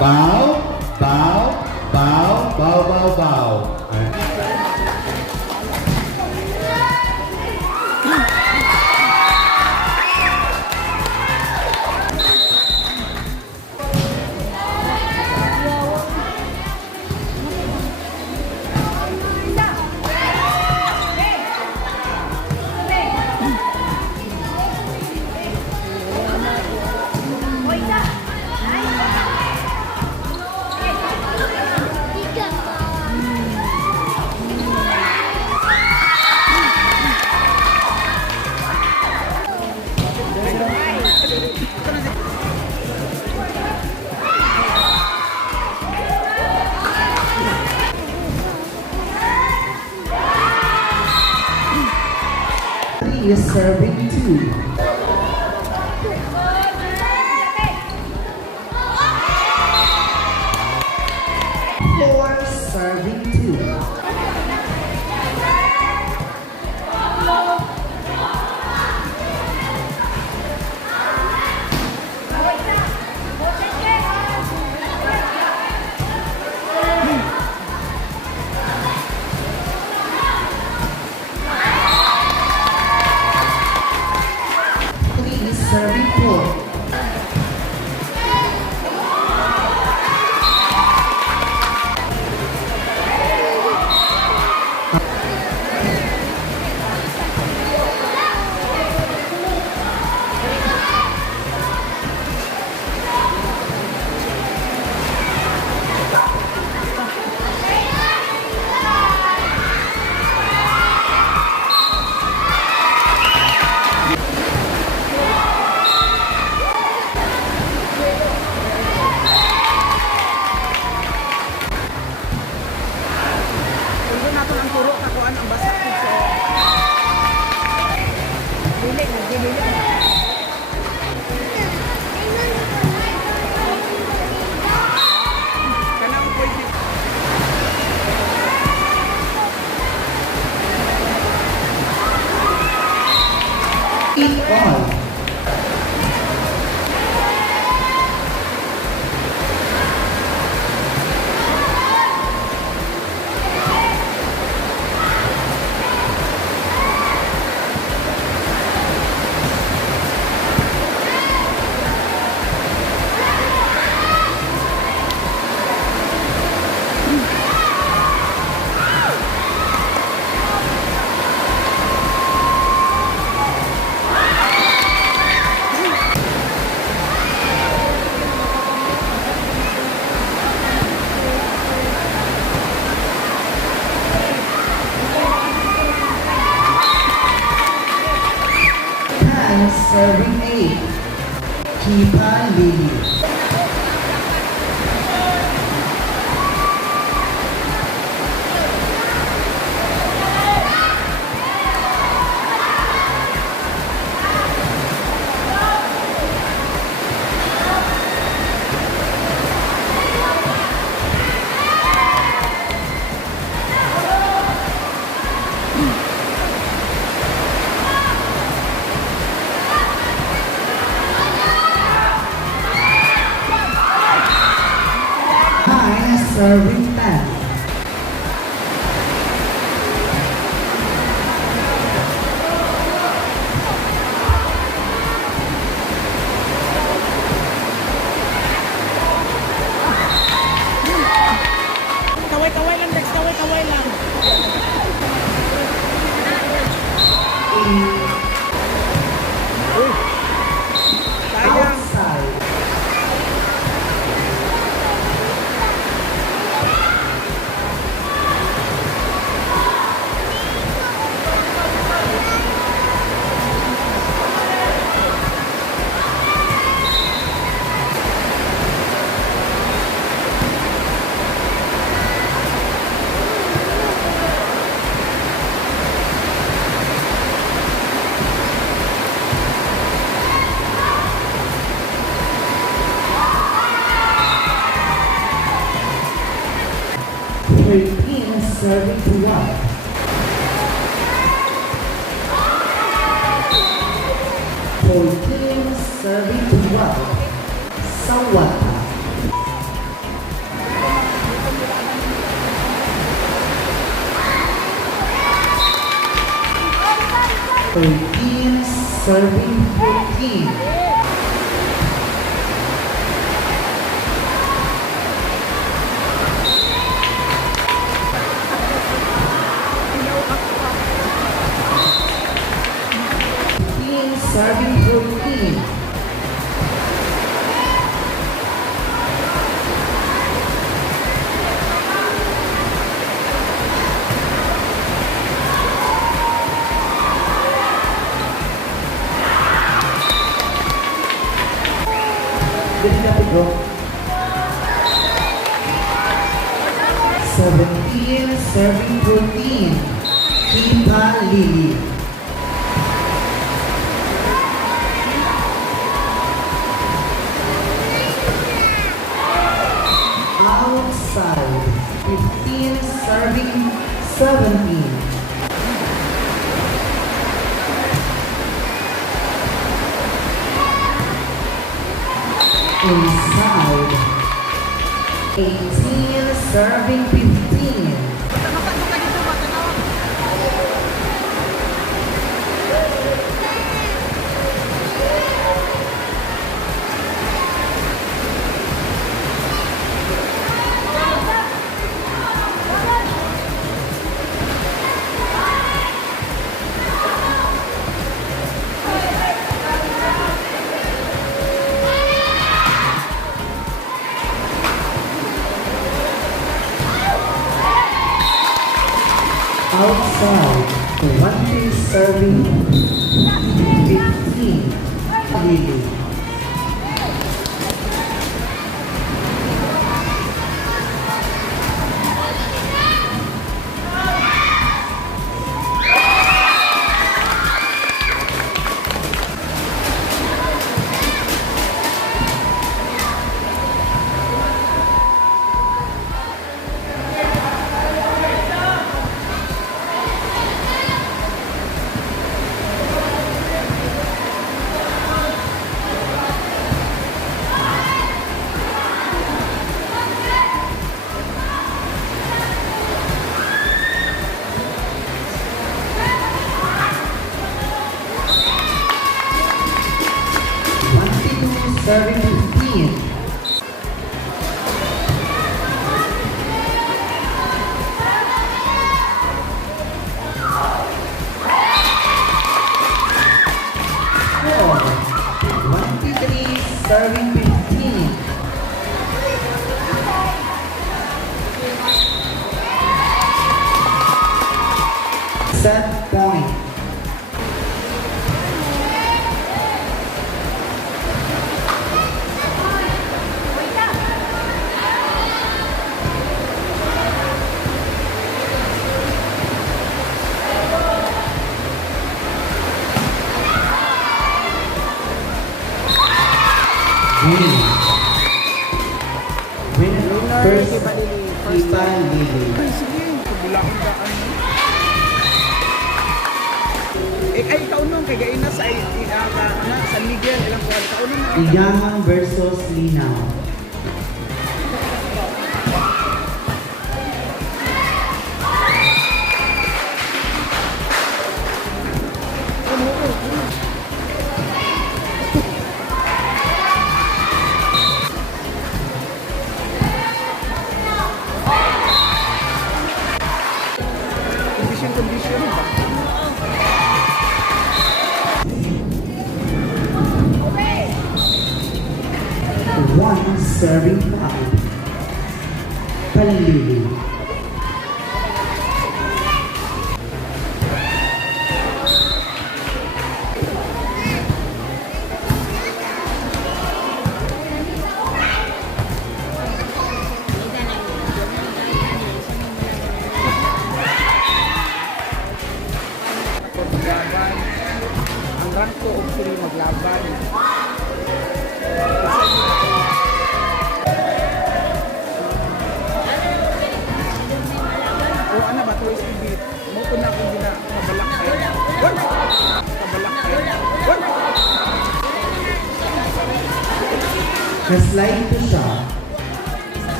Bow, bow, bow, bow, bow, bow. He is serving two. 4 serving two. Serving 4. Ball. Serving 8. Kipa Lily. Serving 10. Kaway-kaway lang, Dex. Kaway-kaway lang. Outside. Serving to what? 14. 18, serving 12. Sawata. 13, serving 14. Serving 14. Dali na po, bro. 17, serving 14. Kipa Lily. Outside, 15, serving 17. Inside, 18, serving 15. Outside, 20, serving 15. Lily. Serving 15. Four, 23, serving 15. Set point. Winner, first, Kipa Lily. Ay, sige. Pagbulaan ka, ano. Ay, kaunong, kay Gaina sa San Miguel, ilang kuhan. Kaunong na. Iyahan versus Linaw. Condition ba? One, serving 5. Palili. Maglaban. Ang rank ko, sila maglaban. Na-slide ko siya.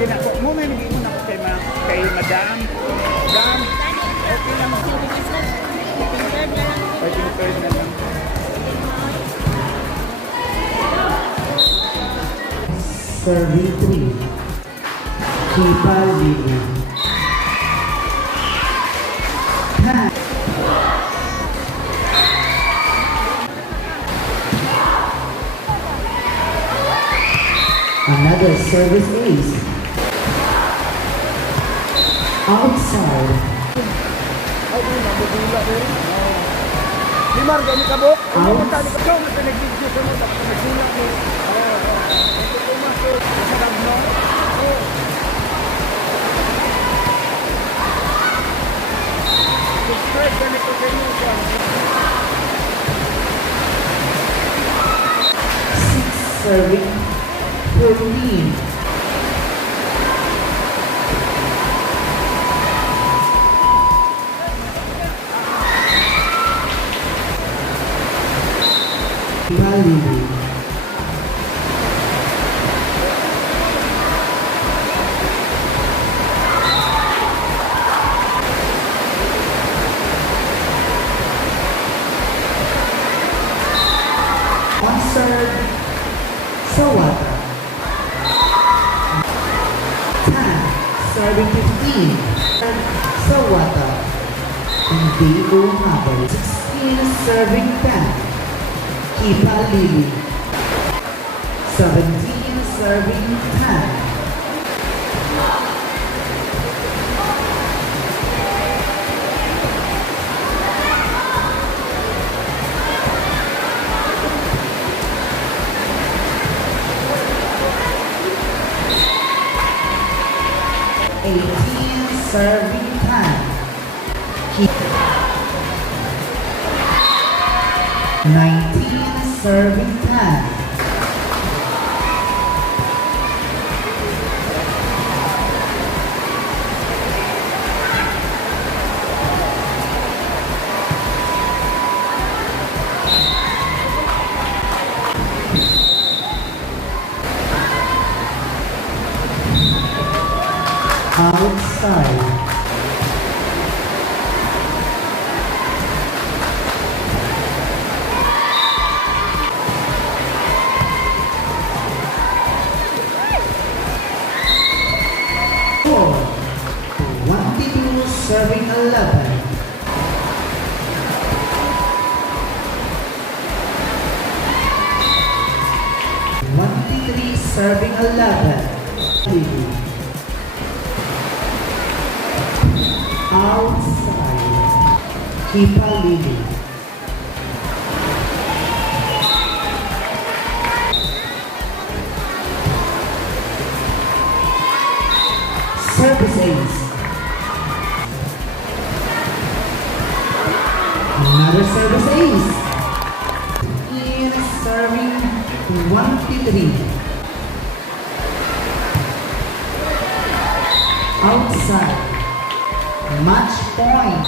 Kinako mo na hindi mo na ko kay Madam. Madam, okay lang mo. Fighting third na lang. Serving 3. Kipa Lily. 10. Another service ace. Outside. Ay, di mabudula rin. Di Mar, gani ka bo? Ano mo tani ka? Ikaw, nag-video sa mo. Tapos nagdula mo. Ito po mas. Masarap no? Subscribe, ganito sa inyo. 6 serving 14. Lily. Concert Sawata. 10 serving 15. Sawata. Hindi umabot. 16 serving 10. Kipa Lily. 17 serving 10. Serving 10. 19 serving 10. Outside. Four. 22 serving 11. Serving 11. Outside. Kipa Lily. Service ace. Another service ace. In serving 23. Outside. Match point.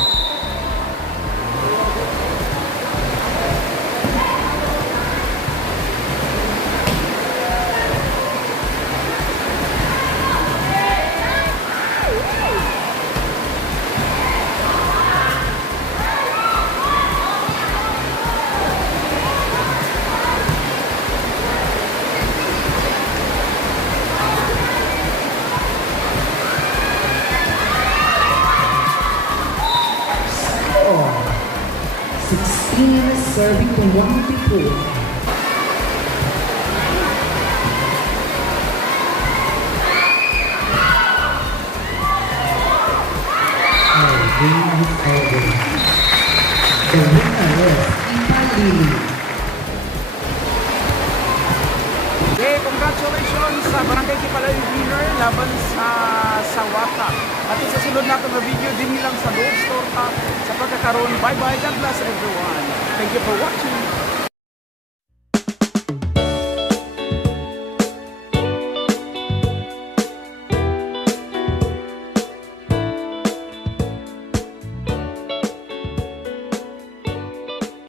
Serving 24. Game is over. The winner is Kipa Lily. Okay, congratulations sa Barangay Kipa Lily winner laban sa Sawata. At sa sunod natin na video din nilang sa Gold Store sa pagkakaroon. Bye bye, God bless everyone. Thank you for watching.